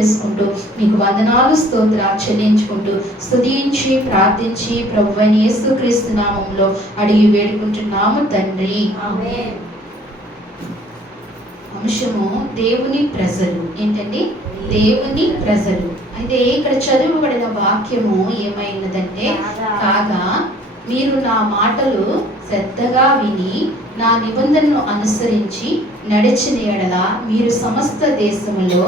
చేసుకుంటూ మీకు వందనాలు స్తోత్రాలు చెల్లించుకుంటూ స్తుతించి ప్రార్థించి ప్రభువైన యేసుక్రీస్తు నామములో అడిగి వేడుకుంటున్నాము తండ్రి. అంశము దేవుని ప్రజలు. ఏంటండి? దేవుని ప్రజలు. అయితే ఇక్కడ చదువుబడిన వాక్యము ఏమైనదంటే, కాగా మీరు నా మాటలు శ్రద్ధగా విని నా నిబంధనను అనుసరించి నడిచిన ఎడల మీరు సమస్త దేశములో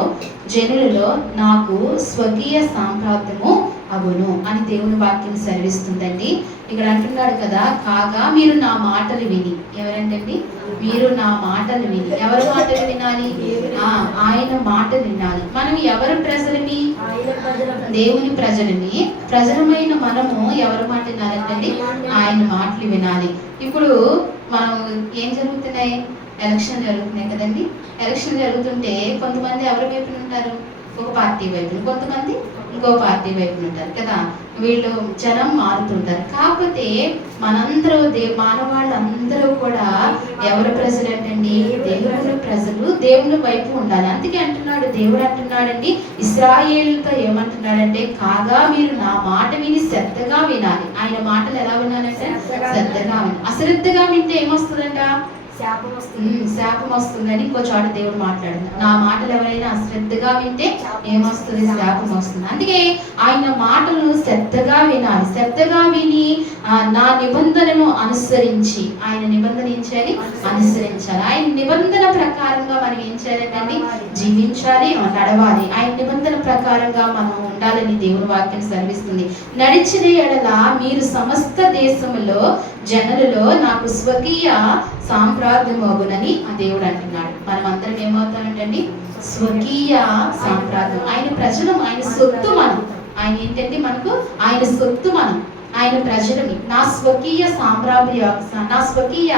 జనులలో నాకు స్వకీయ సామ్రాజ్యము అగును అని దేవుని వాక్యం సెలవిస్తుందండి. ఇక్కడ అంటున్నాడు కదా, కాగా మీరు నా మాటలు విని. ఎవరంటండి? మీరు నా మాటలు విని. ఎవరి మాటలు వినాలి? ఆయన మాటలు వినాలి. మనం ఎవరి ప్రజలని? దేవుని ప్రజలని. ప్రజలమైన మనము ఎవరి మాట వినాలంటండి? ఆయన మాటలు వినాలి. ఇప్పుడు మనం ఏం జరుగుతున్నాయి? ఎలక్షన్ జరుగుతున్నాయి కదండి. ఎలక్షన్ జరుగుతుంటే కొంతమంది ఎవరి వైపున ఉంటారు? ఒక పార్టీ వైపున, కొంతమంది ఇంకో పార్టీ వైపున ఉంటారు కదా. వీళ్ళు జనం మారుతుంటారు. కాకపోతే మనందరూ మానవాళ్ళందరూ కూడా ఎవరి ప్రజలు అంటండి? దేవుని ప్రజలు. దేవుని వైపు ఉండాలి. అందుకే అంటున్నాడు, దేవుడు అంటున్నాడండి ఇశ్రాయేలుతో ఏమంటున్నాడంటే, కాగా మీరు నా మాట విని శ్రద్ధగా వినాలి. ఆయన మాటలు ఎలా వినాలంటే శ్రద్ధగా వినాలి. అశ్రద్ధగా వింటే ఏమొస్తుందంట? శాపం వస్తుందని ఇంకో చోట దేవుడు మాట్లాడుతున్నాడు. నా మాటలు ఎవరైనా అశ్రద్ధగా వింటే ఏమొస్తుంది? శాపం వస్తుంది. అందుకే ఆయన మాటలను శ్రద్ధగా వినాలి. శ్రద్ధగా విని నా నిబంధనను అనుసరించి, ఆయన నిబంధన ఏం చేయాలి? అనుసరించాలి. ఆయన నిబంధన ప్రకారంగా మనం ఏం చేయాలండి? జీవించాలి, నడవాలి. ఆయన నిబంధన ప్రకారంగా మనం ఉండాలని దేవుని వాక్యం సెలవిస్తుంది. నడిచిన ఎడల మీరు సమస్త దేశములో జనులలో నాకు స్వకీయ సామ్రాజ్యమగునని ఆ దేవుడు అంటున్నాడు. మనం అందరం ఏమవుతామంటండి? స్వకీయ సామ్రాజ్యం. ఆయన ప్రజలు, ఆయన సొత్తు మనం. ఆయన ఏంటంటే మనకు ఆయన సొత్తు మనం, ఆయన ప్రజలని. నా స్వకీయ నా స్వకీయ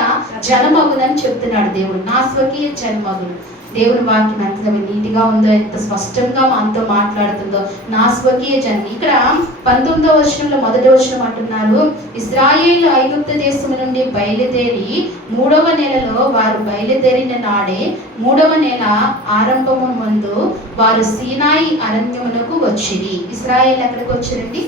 జనమగునని చెప్తున్నాడు దేవుడు. నా స్వకీయ జనమగును. దేవుని వాక్యం ఎంత నీటిగా ఉందో, ఎంత స్పష్టంగా మనతో మాట్లాడుతుందో. నా స్వకీయ జనం. ఇక్కడ 19వ వచనంలో 1వ వచనం అంటున్నారు, ఇశ్రాయేలు ఐగుప్తు దేశం నుండి బయలుదేరి 3వ నెలలో వారు బయలుదేరిన నాడే 3వ నెల ఆరంభము ముందు వారు సీనాయి అరణ్యమునకు వచ్చిరి. ఇశ్రాయేలు ఎక్కడికి వచ్చారండి?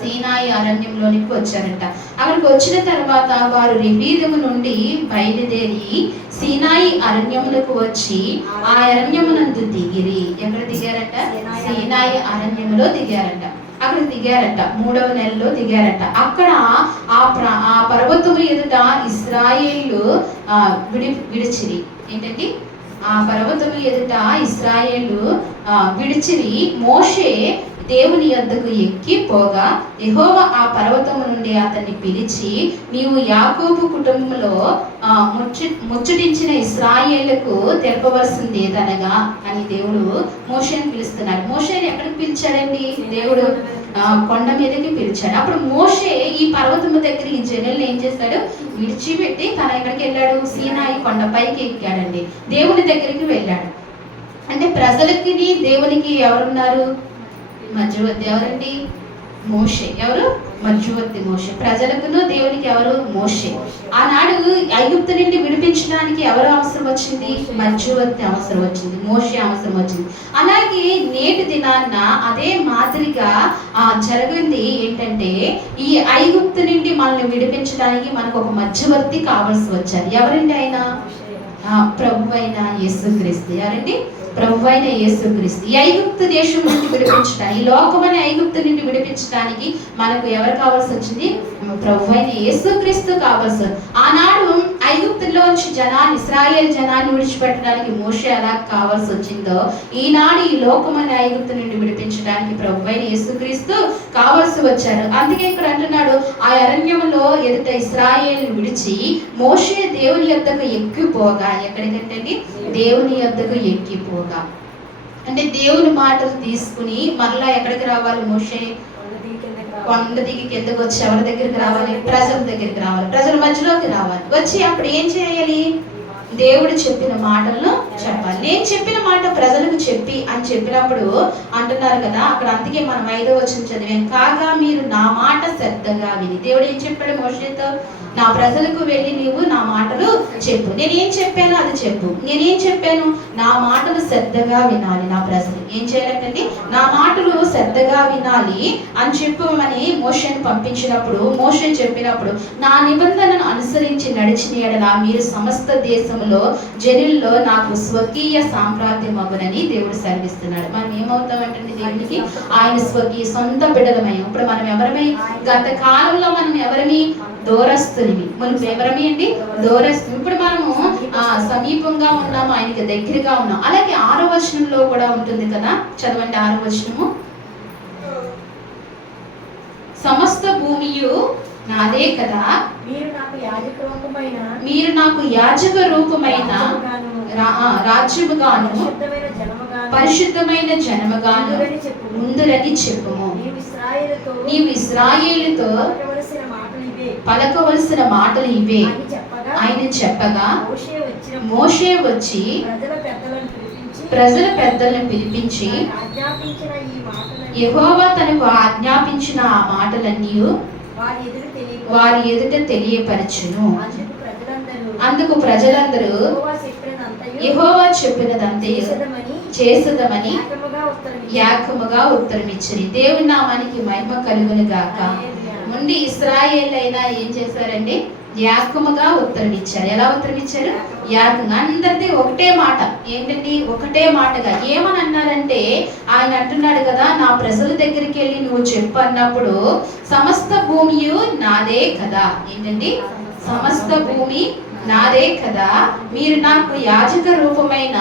సీనాయి అరణ్యంలోనికి వచ్చారంట. అక్కడికి వచ్చిన తర్వాత వారు రెఫీదీము నుండి బయలుదేరి సీనాయి అరణ్యములకు వచ్చి ఆ అరణ్యమునందు దిగిరి. ఎక్కడ దిగారంట? సీనాయి అరణ్యములో దిగారంట. అక్కడ దిగారంట. 3వ నెలలో దిగారంట. అక్కడ ఆ పర్వతము ఎదుట ఇశ్రాయేలు విడిచిరి. ఏంటండి? ఆ పర్వతము ఎదుట ఇశ్రాయేలు విడిచిరి. మోషే దేవుని యొద్దకు ఎక్కి పోగా యెహోవా ఆ పర్వతము నుండి అతన్ని పిలిచి, నీవు యాకోబు కుటుంబంలో ముచ్చటించిన ఇశ్రాయేలుకు తెలపవలసింది ఏదనగా అని దేవుడు మోషేని పిలుస్తున్నాడు. మోషేని ఎక్కడికి పిలిచాడండి? దేవుడు కొండ మీదకి పిలిచాడు. అప్పుడు మోషే ఈ పర్వతము దగ్గర ఈ జనుల్ని ఏం చేశాడు? విడిచిపెట్టి తన ఎక్కడికి వెళ్ళాడు? సీనాయి కొండ పైకి ఎక్కాడండి. దేవుని దగ్గరికి వెళ్ళాడు. అంటే ప్రజలకి దేవునికి ఎవరున్నారు? మధ్యవర్తి. ఎవరండి? మోషే. ఎవరు? మధ్యవర్తి మోషే. ప్రజలకును దేవునికి ఎవరు? మోషే. ఆనాడు ఐగుప్తు నుండి విడిపించడానికి ఎవరు అవసరం వచ్చింది? మధ్యవర్తి అవసరం వచ్చింది, మోషే అవసరం వచ్చింది. అలాగే నేటి దినాన్న అదే మాదిరిగా జరిగింది. ఏంటంటే ఈ ఐగుప్తు నుండి మనల్ని విడిపించడానికి మనకు ఒక మధ్యవర్తి కావాల్సి వచ్చారు. ఎవరండి ఆయన? ప్రభు అయిన యేసుక్రీస్తు. ఎవరండి? ప్రభు అయిన యేసుక్రీస్తు. ఈ ఐగుప్తు దేశం నుండి విడిపించడానికి, ఈ లోకమనే ఐగుప్తు నుండి విడిపించడానికి మనకు ఎవరు కావాల్సి వచ్చింది? ప్రభు అయిన యేసుక్రీస్తు కావాల్సి. ఆనాడు ఐగుప్తులోంచి జనాన్ని, ఇశ్రాయేల్ జనాన్ని విడిచిపెట్టడానికి మోషే ఎలా కావాల్సి వచ్చిందో, ఈనాడు ఈ లోకమనే ఐగుప్తు నుండి విడిపించడానికి ప్రభు అయిన యేసుక్రీస్తు కావాల్సి వచ్చారు. అందుకే ఇక్కడ అంటున్నాడు, ఆ అరణ్యంలో ఎదుట ఇశ్రాయేల్ విడిచి మోషే దేవుని యొద్దకు ఎక్కిపోగా. ఎక్కడికంటే దేవుని యొద్దకు ఎక్కిపోగా అంటే దేవుని మాటలు తీసుకుని మరలా ఎక్కడికి రావాలి? మోషే కొండ దిగి కిందకు వచ్చి ఎవరి దగ్గరికి రావాలి? ప్రజల దగ్గరికి రావాలి. ప్రజల మధ్యలోకి రావాలి. వచ్చి అప్పుడు ఏం చేయాలి? దేవుడు చెప్పిన మాటలను చెప్పాలి. నేను చెప్పిన మాట ప్రజలకు చెప్పి అని చెప్పినప్పుడు అంటున్నారు కదా అక్కడ. అందుకే మనం 5వ వచనం చదివాం, కాగా మీరు నా మాట శ్రద్ధగా విని. దేవుడు ఏం చెప్పాడు మోషేతో? నా ప్రజలకు వెళ్ళి నీవు నా మాటలు చెప్పు. నేనేం చెప్పానో అది చెప్పు. నేనేం చెప్పాను? నా మాటలు శ్రద్ధగా వినాలి నా ప్రజలు. ఏం చేయాలంటే నా మాటలు శ్రద్ధగా వినాలి అని చెప్పమని మోషేని పంపించినప్పుడు మోషే చెప్పినప్పుడు నా నిబంధనను అనుసరించి నడిచిన ఎడల మీరు సమస్త దేశంలో జనుల్లో నాకు స్వకీయ సామ్రాజ్యం అవ్వనని దేవుడు సెలవిస్తున్నాడు. మనం ఏమవుతామంటే దేవునికి ఆయన స్వకీయ సొంత బిడ్డలమై. ఇప్పుడు మనం ఎవరమై? గత కాలంలో మనం ఎవరమి? దూరస్తునివి. మనం ఎవరమి అండి? దూరస్తు. ఇప్పుడు మనము సమీపంగా ఉన్నాము, ఆయనకి దగ్గరగా ఉన్నాం. అలాగే 6వ వచనంలో కూడా ఉంటుంది కదా, చదవండి 6వ వచనము. సమస్త భూమియు నాదే కదా, మీరు నాకు యాజక రూపమైన రాజ్యముగాను పరిశుద్ధమైన జనముగాను ఉందురని చెప్పుము. నీవు ఇశ్రాయేలుతో పలకవలసిన మాటలు ఇవే ఆయన చెప్పగా మోషే వచ్చి ప్రజల పెద్దలను పిలిపించి యెహోవా తనకు ఆజ్ఞాపించిన ఆ మాటలన్నీ వారి ఎదుట తెలియపరచును. అందుకు ప్రజలందరూ యెహోవా చెప్పినదంతయు చేసదమని ఏకముగా ఉత్తరమిచ్చిరి. దేవుని నామానికి మహిమ కలుగును గాక. ముందు ఇశ్రాయేలైనా ఏం చేశారండి? ఏకముగా ఉత్తరం ఇచ్చారు. ఎలా ఉత్తరం ఇచ్చారు? ఏకంగా అందరిది ఒకటే మాట. ఏంటండి? ఒకటే మాటగా. ఏమని అన్నారంటే ఆయన అంటున్నాడు కదా, నా ప్రజల దగ్గరికి వెళ్ళి నువ్వు చెప్పు అన్నప్పుడు సమస్త భూమియు నాదే కదా. ఏంటండి? సమస్త భూమి నాదే కదా, మీరు నాకు యాజక రూపమైన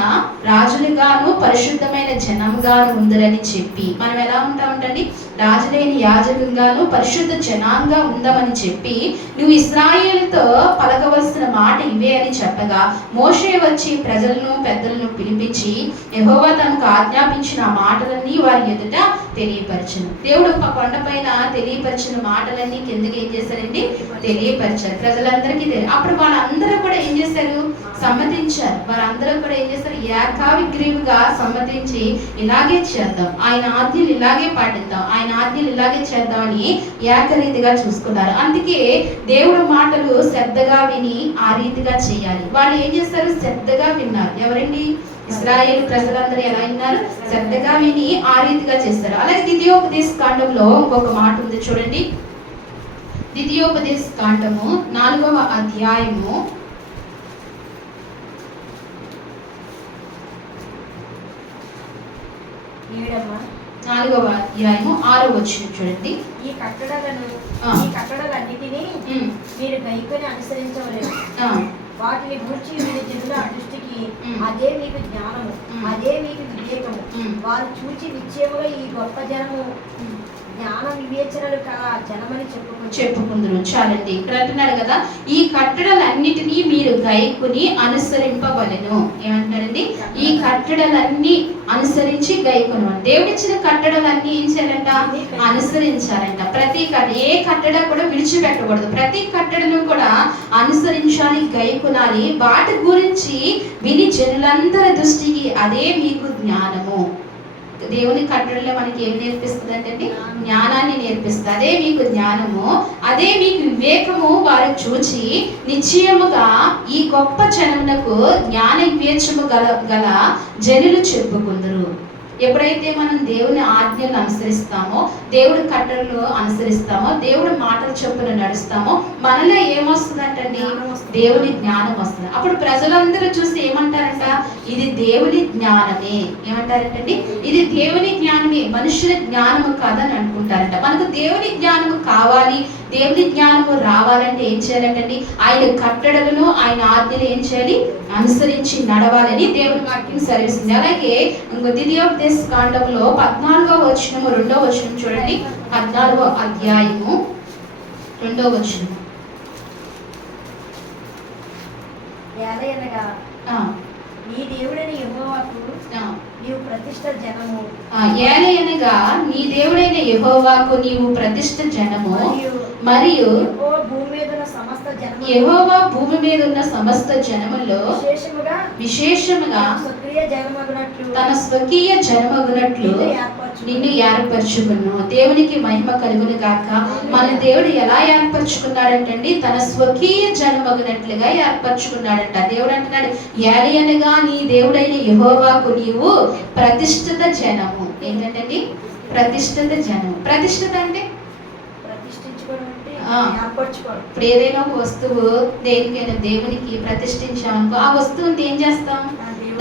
రాజులుగాను పరిశుద్ధమైన జనంగాను ఉందరని చెప్పి. మనం ఎలా ఉంటామంటండి? రాజులైన యాజకులుగాను పరిశుద్ధ జనాంగా ఉందామని చెప్పి నువ్వు ఇశ్రాయేలుతో పలకవలసిన మాట ఇవే అని చెప్పగా మోషే వచ్చి ప్రజలను పెద్దలను పిలిపించి యెహోవా తనకు ఆజ్ఞాపించిన ఆ మాటలన్నీ వారి ఎదుట తెలియపరచును. దేవుడు ఒక కొండపైన తెలియపరిచిన మాటలన్నీ కిందకి ఏం చేశారండి? తెలియపరిచారు ప్రజలందరికీ. అప్పుడు వాళ్ళందరూ కూడా ఏం చేశారు? సమ్మతించారు. వారందరూ కూడా ఏం చేశారు? ఏకావిగ్రీవుగా సమ్మతించి ఇలాగే చేద్దాం, ఆయన ఆజ్ఞలు ఇలాగే పాటిద్దాం, ఆయన ఆజ్ఞలు ఇలాగే చేద్దామని ఏకరీతిగా చూసుకున్నారు. అందుకే దేవుడు మాటలు శ్రద్ధగా విని ఆ రీతిగా చేయాలి. వాళ్ళు ఏం చేస్తారు? శ్రద్ధగా విన్నారు. ఎవరండి? ఇశ్రాయేలు ప్రజలందరూ ఎలా విన్నారు? శ్రద్ధగా విని ఆ రీతిగా చేస్తారు. అలాగే ద్వితీయోపదేశ కాండంలో ఇంకొక మాట ఉంది చూడండి. ద్వితీయోపదేశ కాండము 4వ అధ్యాయము 6వ వచనం చూడండి. ఈ కట్టడలన్నిటినీ మీరు గైకొని అనుసరించవలేదు. వాటిని గూర్చి మీరు జనుల దృష్టికి అదే మీకు జ్ఞానము, అదే మీకు వివేకము. వారు చూచి నిశ్చయముగా ఈ గొప్ప జనము జ్ఞాన వివేచనలు కల జనమని చెప్పుకుందరు. చాలండి. ఇక్కడ అంటున్నాడు కదా, ఈ కట్టడలన్నిటినీ మీరు గైకుని అనుసరింపవలెను. ఏమంటారండి? ఈ కట్టడలన్నీ అనుసరించి గైకును. దేవుడిచ్చిన కట్టడలన్నీ ఏం చేయాలంట? అనుసరించాలంట. ప్రతి ఏ కట్టడ కూడా విడిచిపెట్టకూడదు. ప్రతి కట్టడను కూడా అనుసరించాలి, గైకునాలి. వాటి గురించి విని జనులందరి దృష్టికి అదే మీకు జ్ఞానము. దేవుని కట్టడలో మనకి ఏమి నేర్పిస్తుంది అంటే జ్ఞానాన్ని నేర్పిస్తుంది. అదే మీకు జ్ఞానము, అదే మీకు వివేకము. వారు చూచి నిశ్చయముగా ఈ గొప్ప జనమునకు జ్ఞాన వివేచము గల జనులు చెప్పుకుందరు. ఎప్పుడైతే మనం దేవుని ఆజ్ఞలను అనుసరిస్తామో, దేవుడి కట్టడలు అనుసరిస్తామో, దేవుడి మాటలు చొప్పున నడుస్తామో మనలో ఏమొస్తుందంటండి? దేవుని జ్ఞానం వస్తుంది. అప్పుడు ప్రజలందరూ చూసి ఏమంటారంట? ఇది దేవుని జ్ఞానమే. ఏమంటారంటండి? ఇది దేవుని జ్ఞానమే, మనుషుల జ్ఞానము కాదని అనుకుంటారంట. మనకు దేవుని జ్ఞానము కావాలి, దేవుని జ్ఞానము రావాలంటే ఏం చేయాలంటండి? ఆయన కట్టడలను, ఆయన ఆజ్ఞలు ఏం చేయాలి? అనుసరించి నడవాలని దేవుని వాక్యం సెలవిస్తుంది. అలాగే ద్వితీయోపదేశ కాండంలో 14వ వచనము 2వ వచనం చూడండి. 14వ అధ్యాయము 2వ వచనం. నీ దేవుడైన యెహోవాకు నీవు ప్రతిష్ఠ జనము. ఏలయనగా నీ దేవుడైన యెహోవాకు నీవు ప్రతిష్ఠ జనము, మరియు యెహోవా భూమి మీద ఉన్న సమస్త జనములో విశేషముగా స్వకీయ జనమగునట్లు తన స్వకీయ జనమగునట్లు నిన్ను ఏర్పరచుకును. దేవునికి మహిమ కలుగును గాక. మన దేవుడు ఎలా ఏర్పరచుకున్నాడంటండి? తన స్వకీయ జనమగునట్లుగా ఏర్పరచుకున్నాడంట. దేవుడు అంటున్నాడు, ఏలియనగా నీ దేవుడైన యెహోవాకు నీవు ప్రతిష్ఠిత జనము. ఏంటంటే ప్రతిష్ఠిత జనము. ప్రతిష్ఠిత అంటే ఇప్పుడు ఏదైనా ఒక వస్తువు దేనికైనా దేవునికి ప్రతిష్ఠించామనుకో, ఆ వస్తువుని ఏం చేస్తాం?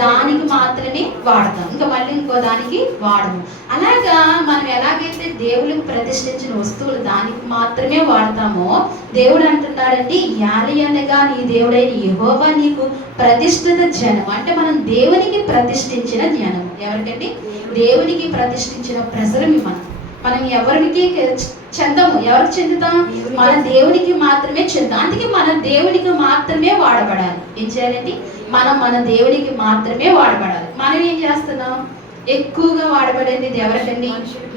దానికి మాత్రమే వాడతాం, ఇంకా మళ్ళీ ఇంకో దానికి వాడము. అలాగా మనం ఎలాగైతే దేవునికి ప్రతిష్ఠించిన వస్తువులు దానికి మాత్రమే వాడతామో, దేవుడు అంటున్నాడండి, యాలియనగా నీ దేవుడైన యెహోవా నీకు ప్రతిష్ఠిత జనం. అంటే మనం దేవునికి ప్రతిష్ఠించిన జ్ఞానం. ఎవరికండి? దేవునికి ప్రతిష్ఠించిన ప్రజలమి మనం ఎవరికి చెందము. ఎవరికి చెందుతాం? మన దేవునికి మాత్రమే చెందాం. అందుకే మన దేవునికి మాత్రమే వాడబడాలి. ఏం చేయాలండి? మన దేవునికి మాత్రమే వాడబడాలి. మనం ఏం చేస్తున్నాం? ఎక్కువగా వాడబడేది ఎవరికండి?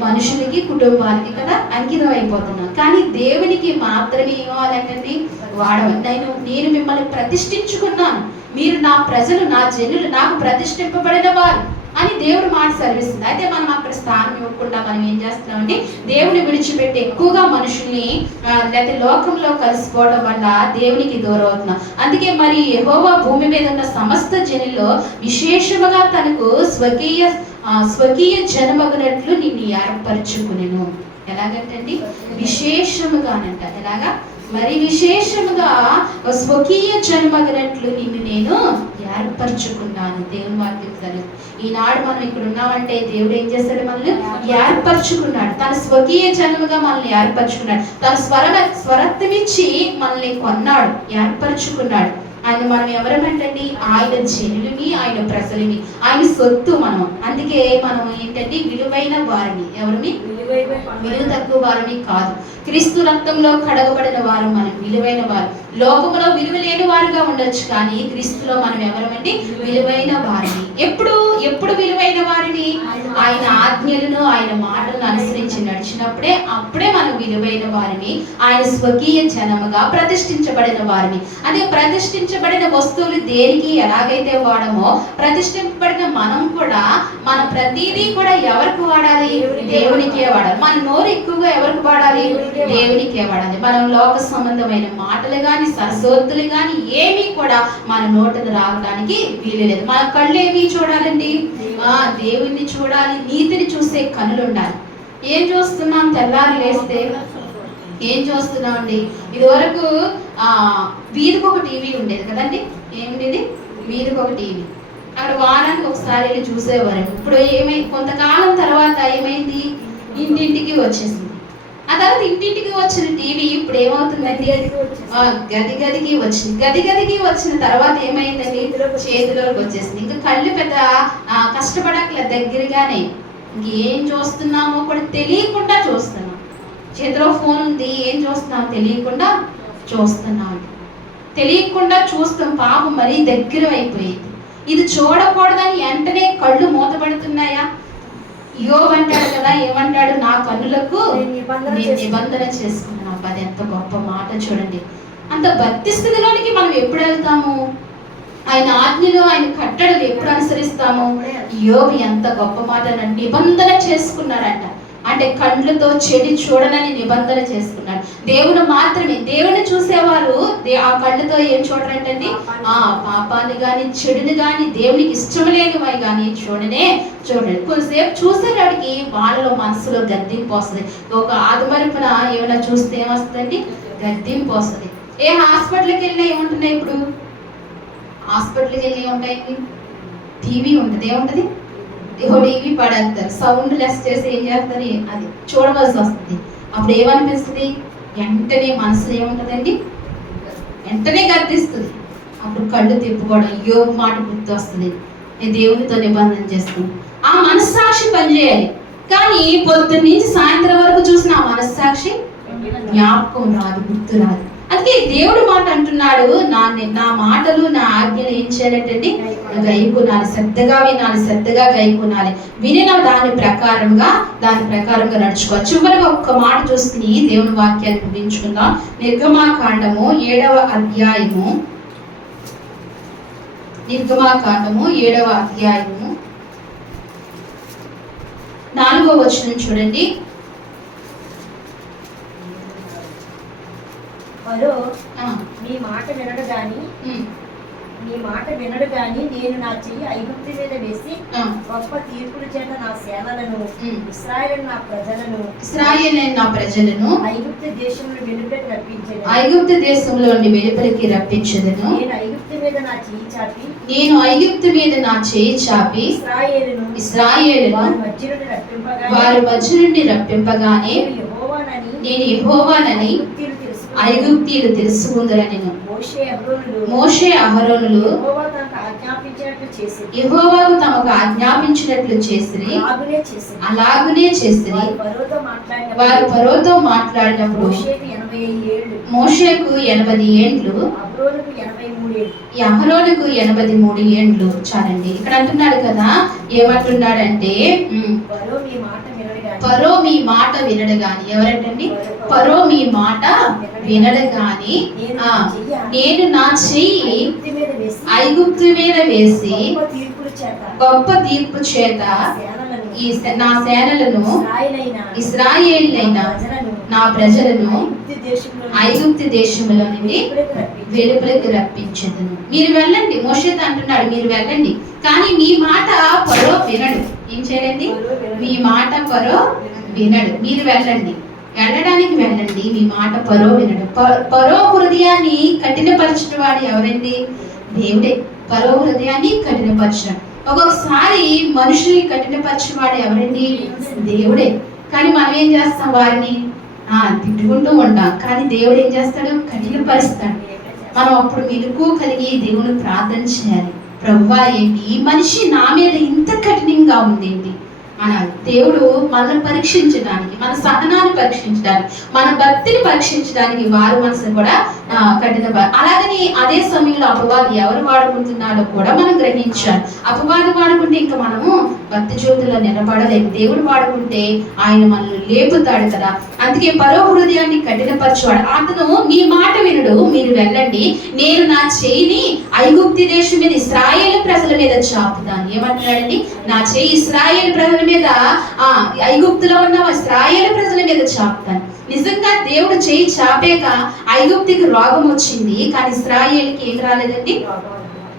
మనుషులకి, కుటుంబాలకి కదా అంకితం అయిపోతున్నాం. కానీ దేవునికి మాత్రమే ఏమవ్వాలంటే వాడవాలి. నేను మిమ్మల్ని ప్రతిష్ఠించుకున్నాను, మీరు నా ప్రజలు, నా జనులు, నాకు ప్రతిష్ఠింపబడిన వారు అని దేవుడు మాట సెలవిస్తుంది. అయితే మనం అక్కడ స్థానం ఇవ్వకుండా మనం ఏం చేస్తున్నామంటే దేవుని విడిచిపెట్టి ఎక్కువగా మనుషుల్ని లేకపోతే లోకంలో కలిసిపోవడం వల్ల దేవునికి దూరం అవుతున్నాం. అందుకే మరి యెహోవా భూమి మీద ఉన్న సమస్త జనుల్లో విశేషముగా తనకు స్వకీయ జనమగునట్లు నిన్ను ఏర్పరచుకునేను. ఎలాగంటండి? విశేషముగానంట. ఎలాగా? మరి విశేషముగా స్వకీయ జన్మగినట్లు నిన్ను నేను ఏర్పరచుకున్నాను. దేవుని వాక్యం. ఈనాడు మనం ఇక్కడ ఉన్నామంటే దేవుడు ఏం చేశాడు? మనల్ని ఏర్పరచుకున్నాడు. తన స్వకీయ జన్మగా మనల్ని ఏర్పరచుకున్నాడు. తన స్వరత్వమిచ్చి మనల్ని కొన్నాడు, ఏర్పరచుకున్నాడు. ఆయన మనం ఎవరమంటండి? ఆయన జనులమి, ఆయన ప్రజలమి, ఆయన సొత్తు మనం. అందుకే మనం ఏంటంటే విలువైన వారిని. ఎవరిని? విలువ తక్కువ వారిని కాదు. క్రీస్తు రక్తంలో కడగబడిన వారు మనం, విలువైన వారు. లోకములో విలువ లేని వారుగా ఉండొచ్చు, కానీ క్రీస్తులో మనం ఎవరమండి? విలువైన వారిని. ఎప్పుడు విలువైన వారిని? ఆయన ఆజ్ఞలను, ఆయన మాటలను అనుసరించి నడిచినప్పుడే, అప్పుడే మనం విలువైన వారిని, ఆయన స్వకీయ జనముగా ప్రతిష్ఠించబడిన వారిని. అదే ప్రతిష్ఠించబడిన వస్తువులు దేనికి ఎలాగైతే వాడమో, ప్రతిష్ఠించబడిన మనం కూడా మన ప్రతిదీ కూడా ఎవరికి వాడాలి? దేవునికే వాడాలి. మన నోరు ఎక్కువగా ఎవరికి వాడాలి? దేవునికే వాడాలి. మనం లోక సంబంధమైన మాటలు కానీ, సరస్వతులు కానీ ఏమీ కూడా మన నోటిని రావడానికి వీలు లేదు. మన కళ్ళు ఏమి చూడాలండి? దేవుణ్ణి చూడాలి. నీతిని చూసే కనులు ఉండాలి. ఏం చూస్తున్నాం? తెల్లారి లేస్తే ఏం చూస్తున్నాం అండి? ఇదివరకు వీధికి ఒక టీవీ ఉండేది కదండి. ఏమిటి? వీధికి ఒక టీవీ. అక్కడ వారానికి ఒకసారి వెళ్ళి చూసేవారు. ఇప్పుడు కొంతకాలం తర్వాత ఏమైంది? ఇంటింటికి వచ్చేసింది. ఆ తర్వాత ఇంటింటికి వచ్చిన టీవీ ఇప్పుడు ఏమవుతుందండి? గదికి వచ్చింది. గదికి వచ్చిన తర్వాత ఏమైందండి? చేతిలోకి వచ్చేసింది. ఇంకా కళ్ళు పెద్ద కష్టపడక్కల, దగ్గరగానే. ఇంకేం చూస్తున్నామో కూడా తెలియకుండా చూస్తున్నాం. చేతిలో ఫోన్ ఉంది, ఏం చూస్తున్నాం తెలియకుండా చూస్తున్నాం. తెలియకుండా చూస్తాం. పాపం మరీ దగ్గర అయిపోయింది. ఇది చూడకూడదని వెంటనే కళ్ళు మూతపడుతున్నాయా? యోబు అంటాడు కదా, ఏమంటాడు? నా కన్నులకు నేను నిబంధన చేసుకున్నాను. అది ఎంత గొప్ప మాట చూడండి. అంత భక్తి స్థితిలోనికి మనం ఎప్పుడు వెళ్తాము? ఆయన ఆజ్ఞలు, ఆయన కట్టడలు ఎప్పుడు అనుసరిస్తాము? యోబు ఎంత గొప్ప మాట! నిబంధన చేసుకున్నాడంట. అంటే కండ్లతో చెడు చూడనని నిబంధన చేసుకున్నాడు. దేవుడు మాత్రమే. దేవుని చూసేవారు ఆ కళ్ళతో ఏం చూడరంటండి? పాపాన్ని కానీ, చెడుని కానీ, దేవునికి ఇష్టం లేనివై కానీ చూడండి. కొంతసేపు చూసేవాడికి వాళ్ళలో మనసులో గద్దింపు వస్తుంది. ఒక ఆదిమరుపున ఏమైనా చూస్తే ఏమొస్తుందండి? గద్దింపు వస్తుంది. ఏ హాస్పిటల్కి వెళ్ళినా ఏముంటున్నాయి? ఇప్పుడు హాస్పిటల్కి వెళ్ళి ఏముంటాయి? టీవీ ఉంటుంది. ఏముంటుంది? టీవీ పడేస్తారు. సౌండ్ లెస్ చేసి ఏం చేస్తారు? అది చూడవలసి వస్తుంది. అప్పుడు ఏమనిపిస్తుంది? వెంటనే మనసు ఏముంటుందండి? వెంటనే గర్దిస్తుంది. అప్పుడు కళ్ళు తిప్పుకోవడం, యోబు మాట గుర్తు వస్తుంది. నేను దేవునితో నిబంధన చేస్తాను. ఆ మనస్సాక్షి పనిచేయాలి. కానీ పొద్దున్న నుంచి సాయంత్రం వరకు చూసిన ఆ మనస్సాక్షి జ్ఞాపకం రాదు, గుర్తు రాదు. అందుకే దేవుడు మాట అంటున్నాడు, నా మాటలు, నా ఆజ్ఞలు ఏం చేయాలంటే గైకొనాలి, శ్రద్ధగా వినాలి, శ్రద్ధగా గైకొనాలి. వినిన దాని ప్రకారంగా నడుచుకోవాలి. చివరిగా ఒక్క మాట చూసుకుని దేవుని వాక్యాన్ని ముగించుకుందాం. నిర్గమాకాండము 7వ అధ్యాయము నిర్గమాకాండము 7వ అధ్యాయము 4వ వచనం చూడండి. ఫరో మీ మాట వినడు గాని నేను నా చెయ్యి ఐగుప్తు మీద వేసి గొప్ప తీర్పుల చేత నా సేనలను ఇశ్రాయేలు నా ప్రజలను ఐగుప్తు దేశంలో వెలుపలికి రప్పించెదను. నేను ఐగుప్తు మీద నా చెయ్యి చాపి ఇశ్రాయేలును వారి మధ్య నుండి రప్పింపగానే నేను యెహోవానని ఐగుప్తీయులు తెలుసుకుందరని. మోషే అహరోనులు యెహోవాకు తమకు ఆజ్ఞాపించినట్లు చేసిరి, అలాగునే చేసిరి. వారు ఫరోతో మాట్లాడినప్పుడు మోషేకు 80 ఏండ్లు, అహరోనుకు 83 ఏండ్లు. చాలండి. ఇక్కడ అంటున్నాడు కదా, ఏమంటున్నాడంటే ఫరో మీ మాట వినడు గాని, ఎవరంటండి? ఫరో మీ మాట వినడు గాని నేను నా చెయ్యి ఐగుప్తు మీద వేసి గొప్ప తీర్పు చేత నా సేనలను ఇశ్రాయేలునైన నా ప్రజలను ఐగుప్తు దేశంలో నుండి వెలుపలికి రప్పించెదను. మీరు వెళ్ళండి. మోషేతో అంటున్నాడు, మీరు వెళ్ళండి, కానీ మీ మాట ఫరో వినడు. ఏం చేయండి? మీ మాట ఫరో వినడు. మీరు వెళ్ళండి, వెళ్ళడానికి వెళ్ళండి, మీ మాట ఫరో వినడు. ఫరో హృదయాన్ని కఠినపరచిన వాడు ఎవరండి? దేవుడే. ఫరో హృదయాన్ని కఠినపరచడం. ఒక్కొక్కసారి మనుషుల్ని కఠినపరచిన వాడు ఎవరండి? దేవుడే. కానీ మనం ఏం చేస్తాం? వారిని తిట్టుకుంటూ ఉంటాం. కానీ దేవుడు ఏం చేస్తాడు? కఠినపరుస్తాడు. మనం అప్పుడు మెలకు కలిగి దేవుని ప్రార్థన చేయాలి. ప్రభువా, ఏంటి ఈ మనిషి నా మీద ఇంత కఠినంగా ఉందేంటి? మన దేవుడు మనల్ని పరీక్షించడానికి, మన సహనాన్ని పరీక్షించడానికి, మన భక్తిని పరీక్షించడానికి వారు మనసును కూడా కఠిన. అలాగని అదే సమయంలో అపవాది ఎవరు వాడుకుంటున్నాడో కూడా మనం గ్రహించాలి. అపవాది వాడుకుంటే ఇంకా మనము భక్తి జ్యోతిలో నిలబడలేము. దేవుడు వాడుకుంటే ఆయన మనల్ని లేపుతాడు కదా. అందుకే ఫరో హృదయాన్ని కఠినపరచువాడు. అతను మీ మాట వినడు, మీరు వెళ్ళండి, నేను నా చేయిని ఐగుప్తు దేశం మీద ఇశ్రాయేలు ప్రజల మీద చాపుతాను. ఏమంటున్నాడండి? నా చేయి ఇశ్రాయేలు ప్రజల మీద, ఐగుప్తులో ఉన్న ఇశ్రాయేలు ప్రజల మీద చాపుతాను. నిజంగా దేవుడు చేయి చాపాక ఐగుప్తుకి రోగం వచ్చింది, కానీ ఇశ్రాయేలుకి ఏం రాలేదండి?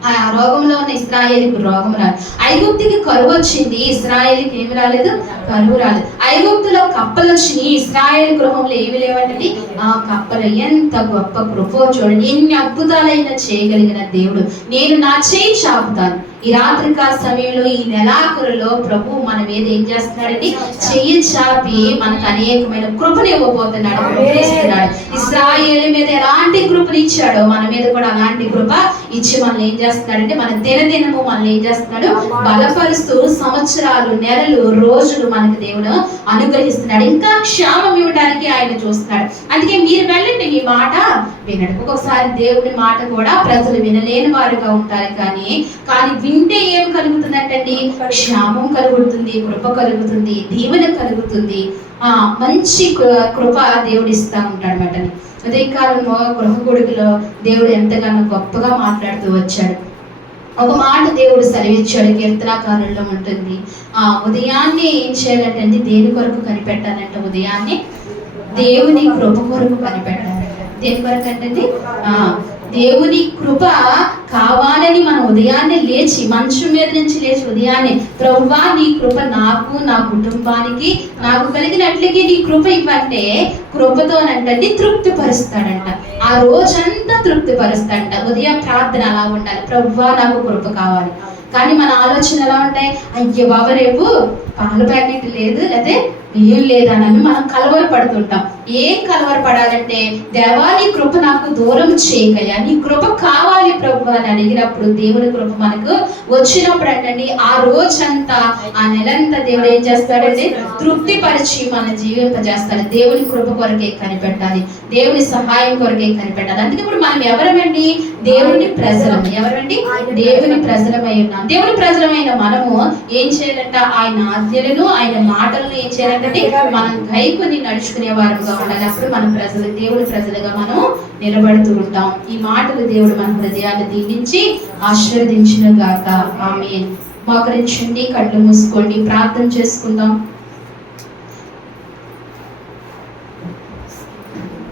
ఆ రోగంలో ఉన్న ఇశ్రాయేలుకి రోగం రాలేదు. ఐగుప్తుకి కరువు వచ్చింది, ఇశ్రాయేలుకి ఏమి రాలేదు? కరువు రాలేదు. ఐగుప్తులో కప్పలు వచ్చినాయి, ఇశ్రాయేలు గృహంలో ఏమి లేవంటండి? ఆ కప్పలు. ఎంత గొప్ప కృప చూడండి. ఎన్ని అద్భుతాలైనా చేయగలిగిన దేవుడు. నేను నా చేయి చాపుతాను. ఈ రాత్రికాల సమయంలో, ఈ నెలాఖరులో ప్రభు మన మీద ఏం చేస్తున్నాడండి? చెయ్యి చాపి మనకు అనేకమైన కృపను ఇవ్వబోతున్నాడు, కృపనిస్తున్నాడు. ఇశ్రాయేలు మీద ఎలాంటి కృపను ఇచ్చాడో మన మీద కూడా అలాంటి కృప ఇచ్చి మనల్ని ఏం చేస్తున్నాడంటే, మన దినదినము మనల్ని ఏం చేస్తున్నాడు? బలపరుస్తూ సంవత్సరాలు, నెలలు, రోజులు మనకు దేవుడు అనుగ్రహిస్తున్నాడు. ఇంకా క్షేమం ఇవ్వడానికి ఆయన చూస్తున్నాడు. అందుకే మీరు వెళ్ళండి, మీ మాట వినడు. ఒక్కొక్కసారి దేవుడి మాట కూడా ప్రజలు వినలేని వారుగా ఉంటారు. కానీ వింటే ఏం కలుగుతుందంటండి? క్షేమం కలుగుతుంది, కృప కలుగుతుంది, దీవెన కలుగుతుంది, మంచి కృప దేవుడు ఇస్తా ఉంటాడు అన్నమాట. అదే కాలంలో గృహగుడిలో దేవుడు ఎంతగానో గొప్పగా మాట్లాడుతూ వచ్చాడు. ఒక మాట దేవుడు సెలవిచ్చాడు, కీర్తనాకారుల్లో ఉంటుంది. ఉదయాన్నే ఏం చేయాలంటే దేని కొరకు కనిపెట్టాలంటే, ఉదయాన్నే దేవుని కృప కొరకు కనిపెట్టాలి. దేని కొరకు అంటే దేవుని కృప కావాలని మనం ఉదయాన్నే లేచి, మంచం మీద నుంచి లేచి ఉదయాన్నే, ప్రభువా నీ కృప నాకు, నా కుటుంబానికి, నాకు కలిగినట్లకి నీ కృప ఇవ్వంటే, కృపతోనంటే తృప్తి పరుస్తాడంట. ఆ రోజంతా తృప్తి పరుస్తాడంట. ఉదయం ప్రార్థన అలా ఉండాలి, ప్రభువా నాకు కృప కావాలి. కానీ మన ఆలోచన ఎలా ఉంటాయి? అయ్యో బాబా, రేపు పాల ప్యాకెట్ లేదు, లేకపోతే ఏం లేదని మనం కలవరపడుతుంటాం. ఏం కలవరపడాలంటే, దేవా నీ కృప నాకు దూరం చేయకయ్యా, నీ కృప కావాలి ప్రభు అని అడిగినప్పుడు దేవుని కృప మనకు వచ్చినప్పుడు అంటండి, ఆ రోజంతా, ఆ నెలంతా దేవుడు ఏం చేస్తాడంటే తృప్తిపరిచి మన జీవింపజేస్తాడు. దేవుని కృప కొరకే కనిపెట్టాలి, దేవుని సహాయం కొరకే కనిపెట్టాలి. అందుకే ఇప్పుడు మనం ఎవరమండి? దేవుని ప్రజలం. ఎవరండి? దేవుని ప్రజలమై ఉన్నాం. దేవుని ప్రజలమైన మనము ఏం చేయాలంట? ఆయన ఆజ్ఞలను, ఆయన మాటలను ఏం చేయాలంటే మనం గైకొని నడుచుకునే వారుగా నిలబడాలన్నప్పుడు మనం దేవుడి ప్రజలుగా మనం నిలబడుతూ ఉంటాం. ఈ మాటలు దేవుడు మన హృదయాన్ని దీవించి ఆశీర్వదించిన గాక. ఆమేన్. మోకరించండి, కళ్ళు మూసుకోండి, ప్రార్థన చేసుకుందాం.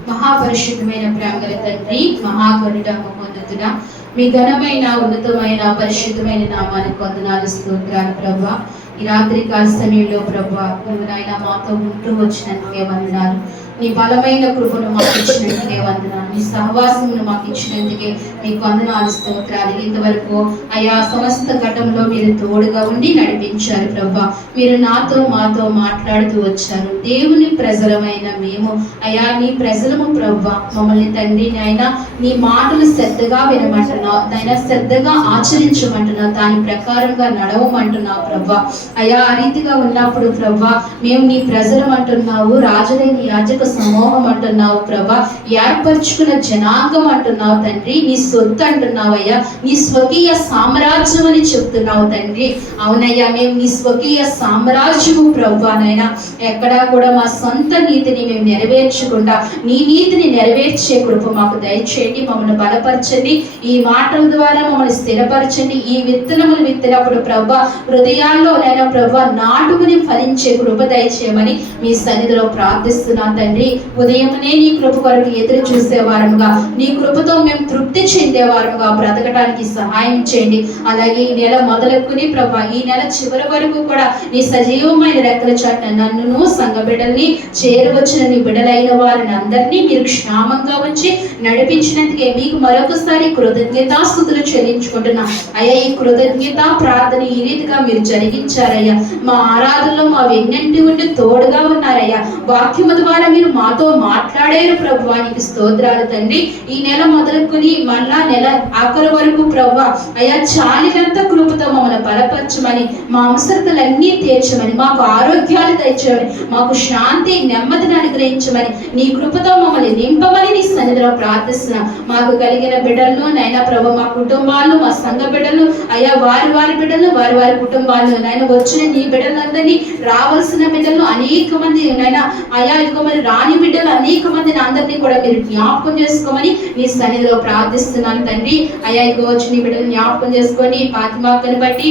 మహాపరిశుద్ధమైన ప్రేమగల తండ్రి, మహాకరుడ, మహోన్నతుడా, మీ ఘనమైన ఉన్నతమైన పరిశుద్ధమైన నామానికి వందనాలు, స్తోత్రాలు ప్రభువా. ఈ రాత్రి కాల సమయంలో ప్రభువా, నువ్వు నాయన మాతో ఉంటూ వచ్చినందుకే వందనాలు. నీ బలమైన కృపను మాకు ఇచ్చినందుకే వందనాలు. నీ సహవాసమును మాకు ఇచ్చినందుకే మీకు వందనాలు, స్తోత్రాలు. ఇంతవరకు అయా సమస్త ఘటంలో మీరు తోడుగా ఉండి నడిపించారు ప్రభువా. మీరు నాతో మాతో మాట్లాడుతూ వచ్చారు. దేవుని ప్రజలమైన మేము అయా నీ ప్రజలము ప్రభువా. మమ్మల్ని తండ్రి నాయన నీ మాటలు శ్రద్ధగా వినమంటున్నావు నాయన, శ్రద్ధగా ఆచరించమంటున్నావు, దాని ప్రకారంగా నడవమంటున్నావు ప్రభువా. అయా ఆ రీతిగా ఉన్నప్పుడు ప్రభువా, మేము నీ ప్రజలం అంటున్నావు, రాజులైన యాజక సమూహం అంటున్నావు ప్రభా, ఏర్పరచుకున్న జనాంగం అంటున్నావు తండ్రి, నీ సొత్తు అంటున్నావు అయ్యా, నీ స్వకీయ సామ్రాజ్యం అని చెప్తున్నావు తండ్రి. అవునయ్యా, మేము నీ స్వకీయ సామ్రాజ్యము ప్రభా. నైనా ఎక్కడా కూడా మా సొంత నీతిని మేము నెరవేర్చకుండా నీ నీతిని నెరవేర్చే కృప మాకు దయచేయండి. మమ్మల్ని బలపరచండి, ఈ మాటల ద్వారా మమ్మల్ని స్థిరపరచండి. ఈ విత్తనములు విత్తినప్పుడు ప్రభా, హృదయాల్లో నైనా ప్రభా నాటుకుని ఫలించే కృప దయచేయమని మీ సన్నిధిలో ప్రార్థిస్తున్నాను తండ్రి. ఉదయమనే నీ కృప కొరకు ఎదురు చూసేవారముగా, నీ కృపతో మేము తృప్తి చెందేవారముగా బ్రతకడానికి సహాయం చేయండి. అలాగే ఈ నెల మొదలుకుని ప్రభా, ఈ నెల చివరి వరకు కూడా నీ సజీవమైన రెక్కల చాటున నన్నును సంఘ బిడ్డల్ని చేరవచ్చిన నీ బిడ్డలైన వారిని అందరినీ మీరు క్షేమంగా ఉంచి నడిపించినందుకే మీకు మరొకసారి కృతజ్ఞతాస్తుతులు చెల్లించుకుంటున్నా అయ్యా. ఈ కృతజ్ఞత ప్రార్థన ఈ రీతిగా మీరు జరిగించారయ్యా. మా ఆరాధనలో మా వెన్నంటి ఉండి తోడుగా ఉన్నారయ్యా. వాక్యము ద్వారా మీరు మాతో మాట్లాడారు ప్రభువా, నీకు స్తోత్రాలు తండ్రి. ఈ నెల మొదలుకొని మళ్ళా నెల ఆఖరి వరకు ప్రభువా అయ్యా, చాలినంత కృపతో మమ్మల్ని బలపరచమని, మా అవసరతలన్నీ తీర్చమని, మాకు ఆరోగ్యాలు తెచ్చమని, మాకు శాంతి నెమ్మదిని అనుగ్రహించమని, నీ కృపతో మమ్మల్ని నింపమని నీ సన్నిధిలో ప్రార్థిస్తున్నాం. మాకు కలిగిన బిడ్డలను నైనా ప్రభు, మా కుటుంబాలను, మా సంఘ బిడ్డలు అయ్యా, వారి వారి బిడ్డలు, వారి వారి కుటుంబాలను నైనా వచ్చిన నీ బిడ్డలందరినీ, రావాల్సిన బిడ్డలను అనేక మంది నైనా అయా ఇదిగో మరి రాని బిడ్డలు అనేక మందిని అందరినీ కూడా మీరు జ్ఞాపకం చేసుకోమని నీ సన్నిధిలో ప్రార్థిస్తున్నాను తండ్రి. అయా ఇదిగో వచ్చి నీ బిడ్డలు జ్ఞాపకం చేసుకొని ఫాతిమాక్కని బట్టి,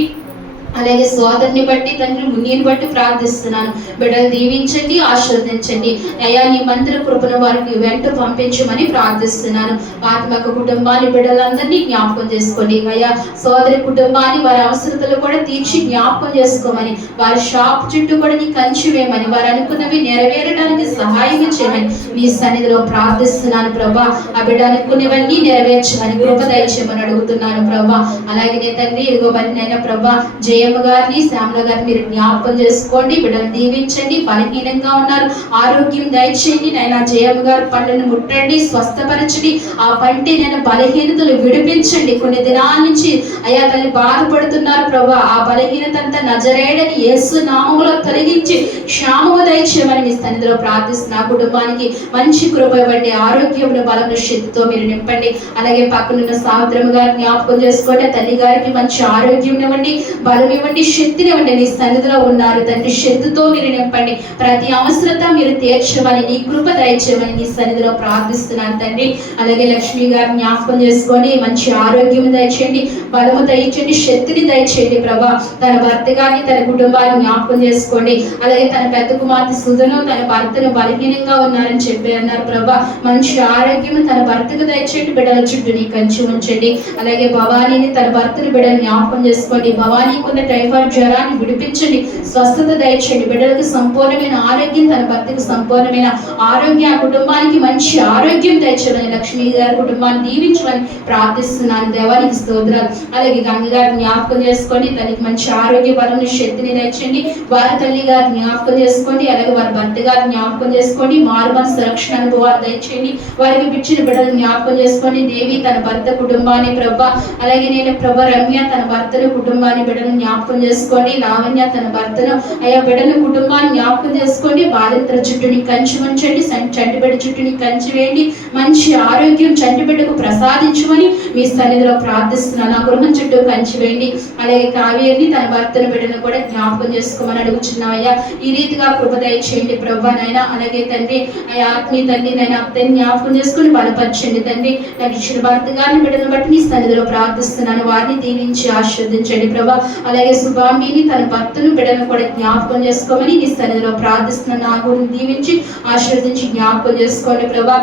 అలాగే సోదరుని బట్టి, తండ్రి మునిని బట్టి ప్రార్థిస్తున్నాను. బిడ్డలు దీవించండి, ఆశీర్వదించండి అయ్యా. నీ మంత్ర కృపను వారికి వెంట పంపించమని ప్రార్థిస్తున్నాను. ఫాతిమాక్క కుటుంబాన్ని, బిడ్డలందరినీ జ్ఞాపకం చేసుకోండి అయ్యా. సోదరి కుటుంబాన్ని, వారి అవసరతలు కూడా తీర్చి జ్ఞాపకం చేసుకోమని, వారి షాప్ చుట్టూ కూడా నీ కంచి వేయమని, వారు అనుకున్నవి నెరవేరడానికి సహాయం చేయమని నీ సన్నిధిలో ప్రార్థిస్తున్నాను ప్రభా. ఆ బిడ్డ అనుకునేవన్నీ నెరవేర్చమని, కృప దయచేయమని అడుగుతున్నాను ప్రభా. అలాగే నీ తండ్రి ఇదిగో మరి నైనా ప్రభా, జయమ్మ గారిని, శ్యామల గారిని మీరు జ్ఞాపకం చేసుకోండి. బిడ్డలు దీవించండి. బలహీనంగా ఉన్నారు, ఆరోగ్యం దయచేయండి నైనా. జయమ్మ గారు పంటను ముట్టండి, స్వస్థపరచండి. ఆ పంటి నేను బలహీనతలు విడిపించండి. కొన్ని దినాల నుంచి అయ్యా తల్లి బాధపడుతున్నారు ప్రభా. ఆ బలహీనత అంతా నజరేయుడైన యేసు నామములో తొలగించి క్షేమము దయచేయమని మీ సన్నిధిలో ప్రార్థిస్తున్న కుటుంబానికి మంచి కృప ఇవ్వండి. ఆరోగ్యమును, బలమును, శక్తితో మీరు నింపండి. అలాగే పక్కనున్న సావిత్రమ్మ గారిని జ్ఞాపకం చేసుకోండి. తల్లి గారికి మంచి ఆరోగ్యం ఇవ్వండి, బలం ఇవ్వండి, శక్తిని ఇవ్వండి. నీ సన్నిధిలో ఉన్నారు తండ్రి, శక్తితో మీరు నింపండి. ప్రతి అవసరత మీరు తీర్చమని, నీ కృప దయచేయమని నీ సన్నిధిలో ప్రార్థిస్తున్నాను తండ్రి. అలాగే లక్ష్మి గారిని జ్ఞాపకం చేసుకోండి. మంచి ఆరోగ్యం దయచేయండి, బలము దయచేయండి, శక్తిని దయచేయండి ప్రభా. తన భర్త గారిని, తన కుటుంబాన్ని జ్ఞాపకం చేసుకోండి. అలాగే తన పెద్ద కుమార్తె సుధను, తన భర్తను బలహీనంగా ఉన్నారని చెప్పి అన్నారు ప్రభా. మంచి ఆరోగ్యం తన భర్తకు దయచేయండి. బిడ్డల చుట్టూ నీ కంచి ఉంచండి. అలాగే భవానీని, తన భర్తను బిడ్డలు జ్ఞాపకం చేసుకోండి. భవానీకి ఉన్న టైఫాయిడ్ జ్వరాన్ని విడిపించండి, స్వస్థత దయచేయండి. బిడ్డలకు సంపూర్ణమైన ఆరోగ్యం, తన భర్తకు సంపూర్ణమైన ఆరోగ్యం, ఆ కుటుంబానికి మంచి ఆరోగ్యం దయచేయమని, లక్ష్మీ గారి కుటుంబాన్ని దీవించమని ప్రార్థిస్తున్నాను. దేవానికి స్తోత్రాలు. అలాగే గంగ గారిని జ్ఞాపకం చేసుకోండి. తనకి మంచి ఆరోగ్య, బలం, శక్తిని దయచేయండి. వారి తల్లి గారిని జ్ఞాపకం చేసుకోండి. అలాగే వారి భర్త గారిని జ్ఞాపకం చేసుకోండి. మారు మనసు రక్షణ అనుభవాలు దయచేయండి. వారికి పిచ్చిన బిడ్డలు జ్ఞాపకం చేసుకోండి. దేవి తన భర్త కుటుంబాన్ని ప్రభా, అలాగే నేను ప్రభా రమ్య తన భర్తను కుటుంబాన్ని బిడ్డను జ్ఞాపకం చేసుకోండి. లావణ్య తన భర్తను, అయ్యా బిడ్డల కుటుంబాన్ని జ్ఞాపకం చేసుకోండి. బాలింతల చుట్టూని కంచి ఉంచండి, చంటి బిడ్డ చుట్టూని కంచి వేయండి. మంచి ఆరోగ్యం చంటి బిడ్డకు ప్రసాదించమని మీ సన్నిధిలో ప్రార్థిస్తున్నాను. ఆ గృహం చుట్టూ కంచి వేయండి. అలాగే కావ్యాన్ని తన భర్తను బిడ్డను కూడా జ్ఞాపకం చేసుకోమని అడుగుచున్నాం అయ్యా. ఈ రీతిగా కృప దయచేయండి ప్రభా నాయన. అలాగే తండ్రి అయ్యా ఆత్మీయ తండ్రి నాయన అత్తని జ్ఞాపకం చేసుకుని బలపరచండి తండ్రి. నాకు ఇచ్చిన భర్త గారిని బిడ్డను బట్టి మీ సన్నిధిలో ప్రార్థిస్తున్నాను. వారిని దీవించి ఆశీర్వదించండి ప్రభా. అలాగే సుభామిని తన భర్తను బిడ్డను కూడా జ్ఞాపకం చేసుకోమని నీ సన్నిధిలో ప్రార్థిస్తున్నాను. నా గురిని దీవించి ఆశీర్వదించి జ్ఞాపకం చేసుకోండి ప్రభా.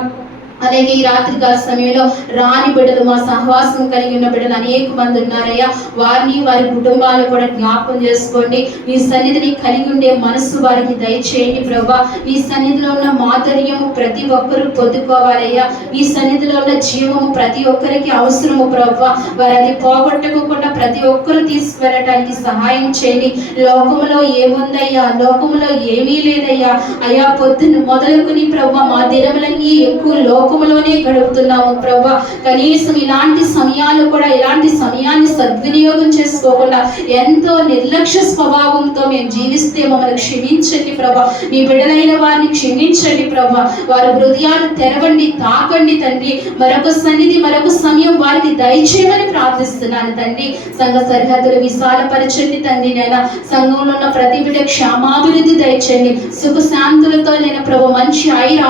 అలాగే ఈ రాత్రికాల సమయంలో రాని బిడ్డలు, మా సహవాసం కలిగి ఉన్న బిడ్డలు అనేక మంది ఉన్నారయ్యా. వారిని వారి కుటుంబాలను కూడా జ్ఞాపకం చేసుకోండి. నీ సన్నిధిని కలిగి ఉండే మనస్సు వారికి దయచేయండి ప్రభా. నీ సన్నిధిలో ఉన్న మాధుర్యము ప్రతి ఒక్కరూ పొందుకోవాలయ్యా. నీ సన్నిధిలో ఉన్న జీవము ప్రతి ఒక్కరికి అవసరము ప్రభా. వారు అది పోగొట్టుకోకుండా ప్రతి ఒక్కరూ తీసుకువెళ్ళటానికి సహాయం చేయండి. లోకములో ఏముందయ్యా, లోకములో ఏమీ లేదయ్యా. అయ్యా పొద్దున్న మొదలుకుని ప్రభా మా దినములన్నీ ఎక్కువ లోకములోనే గడుపుతున్నాము ప్రభా. కనీసం ఇలాంటి సమయాలు కూడా, ఇలాంటి సమయాన్ని సద్వినియోగం చేసుకోకుండా ఎంతో నిర్లక్ష్య స్వభావంతో మేము జీవిస్తే మమ్మల్ని క్షమించండి ప్రభా. నీ బిడ్డలైన వారిని క్షమించండి ప్రభా. వారి హృదయాలు తెరవండి, తాకండి తండ్రి. మరొక సన్నిధి, మరొక సమయం వారికి దయచేయమని ప్రార్థిస్తున్నాను తండ్రి. సంఘ సరిహద్దులు విశాలపరచండి తండ్రి. నేను సంఘంలో ఉన్న ప్రతి బిడ్డ క్షేమాభివృద్ధి దయచేయండి. సుఖ శాంతులతో నేను ప్రభు మంచి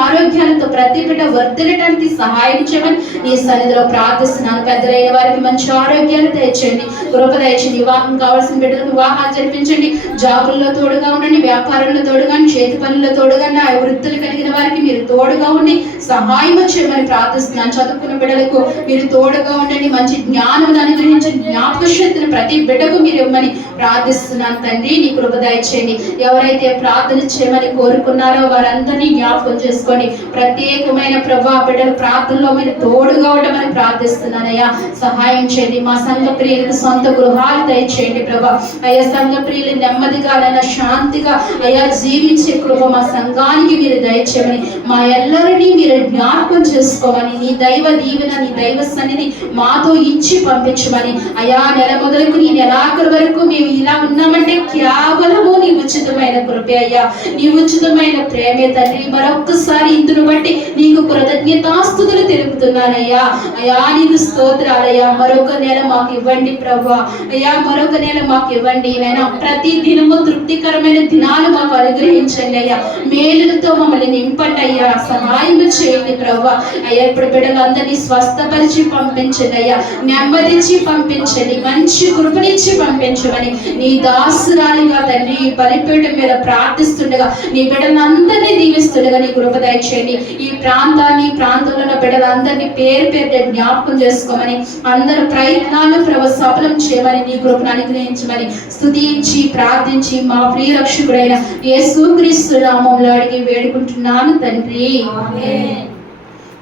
ఆరోగ్యాలతో ప్రతి బిడ్డ వర్తిల్లడానికి సహాయం చేయమని నీ సన్నిధిలో ప్రార్థిస్తున్నాను. పెద్దలైన వారికి మంచి ఆరోగ్యాన్ని దయచేయండి, కృప దయచేయండి. వివాహం కావాల్సిన బిడ్డలకు వివాహాలు జరిపించండి. జాబుల్లో తోడుగా ఉండండి, వ్యాపారంలో తోడుగా, చేతి పనుల్లో తోడుగా, ఆ వృత్తులు కలిగిన వారికి మీరు తోడుగా ఉండి సహాయం చేయమని ప్రార్థిస్తున్నాను. చదువుకున్న బిడ్డలకు మీరు తోడుగా ఉండండి. మంచి జ్ఞానం అనుగ్రహించండి. జ్ఞాపక శక్తిని ప్రతి బిడ్డకు మీరు ఇవ్వమని ప్రార్థిస్తున్నాను తండ్రి. నీ కృప దయచేయండి. ఎవరైతే ప్రార్థన చేయమని కోరుకున్నారో వారందరినీ జ్ఞాపకం చేసుకోండి. ప్రత్యేకమైన ప్రభా బిడ్డల ప్రార్థనలో మీరు తోడుగా ఉండమని ప్రార్థిస్తున్నానయ్యా. సహాయం చేయండి. మా సంఘ ప్రియులకు సొంత గృహాలు దయచేయండి ప్రభా. అయ్యా సంఘ ప్రియులు నెమ్మదిగా శాంతిగా అయ్యా జీవించే కృప మా సంఘానికి మీరు దయచేయమని, మా ఎల్లరినీ మీరు జ్ఞాపకం చేసుకోమని, నీ దైవ దీవెన, నీ దైవ సన్నిధి మాతో ఇచ్చి పంపించమని. అయ్యా నెల మొదలుకు నీ నెలాఖరు వరకు మేము ఇలా ఉన్నామంటే కేవలము నీ ఉచితమైన కృపే అయ్యా, నీ ఉచితమైన ప్రేమే తండ్రి. మరొక్కసారి ఇందును బట్టి నీకు కృతజ్ఞతాస్తుతులు తెలుపుతున్నానయ్యా. అయ్యా నీకు స్తోత్రాలయ్యా. మరొక నెల మాకు ఇవ్వండి ప్రభా. అయ్యా మరొక నెల మాకు ఇవ్వండి నైనా. ప్రతి దినము తృప్తికరమైన దినాలు మాకు అనుగ్రహించండి అయ్యా. మేలులతో మమ్మల్ని నింపండి అయ్యా. సహాయం చేయండి ప్రభా. అయ్యా ఇప్పుడు బిడ్డలందరినీ స్వస్థపరిచి పంపించండి అయ్యా. నెమ్మదించి పంపించండి. మంచి కృపనిచ్చి పంపించమని నీ దాసురాలిగా తండ్రి బలిపీఠం మీద ప్రార్థిస్తుండగా, నీ బిడ్డలందరినీ దీవిస్తుండగా నీ కృప దయచేయండి. ఈ ప్రాంతంలో ఉన్న బిడ్డలందరినీ పేరు పేరు జ్ఞాపకం చేసుకోమని, అందరి ప్రయత్నాలు ప్రభు సఫలం చేయమని నీ కృపను అనుగ్రహించమని స్తుతించి ప్రార్థించి మా ప్రియ రక్షకుడైన యేసుక్రీస్తు నామములో అడిగి వేడుకుంటున్నాను తండ్రి.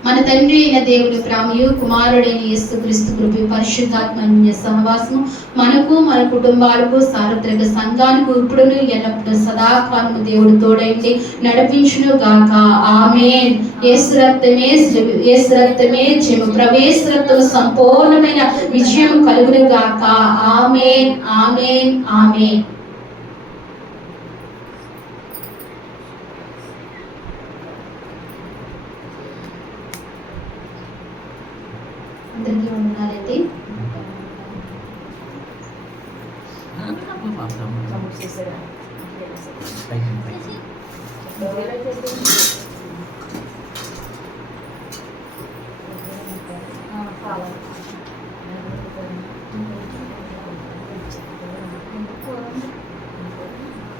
మన తండ్రి అయిన దేవుని ప్రేమయు, కుమారుడైన యేసుక్రీస్తు కృపయు, పరిశుద్ధాత్మ సహవాసము మనకు, మన కుటుంబాలకు, సార్వత్రిక సంఘానికి ఇప్పుడును ఎల్లప్పుడూ సదాకాలము దేవుడు తోడైంది నడిపించును గాక. ఆమేన్. యేసు రక్తమే జయము, ప్రవేశ రక్తము సంపూర్ణమైన విజయం కలుగును గాక. ఆమేన్, ఆమేన్, ఆమేన్. అందరికీ వందనాలండి. కావాలి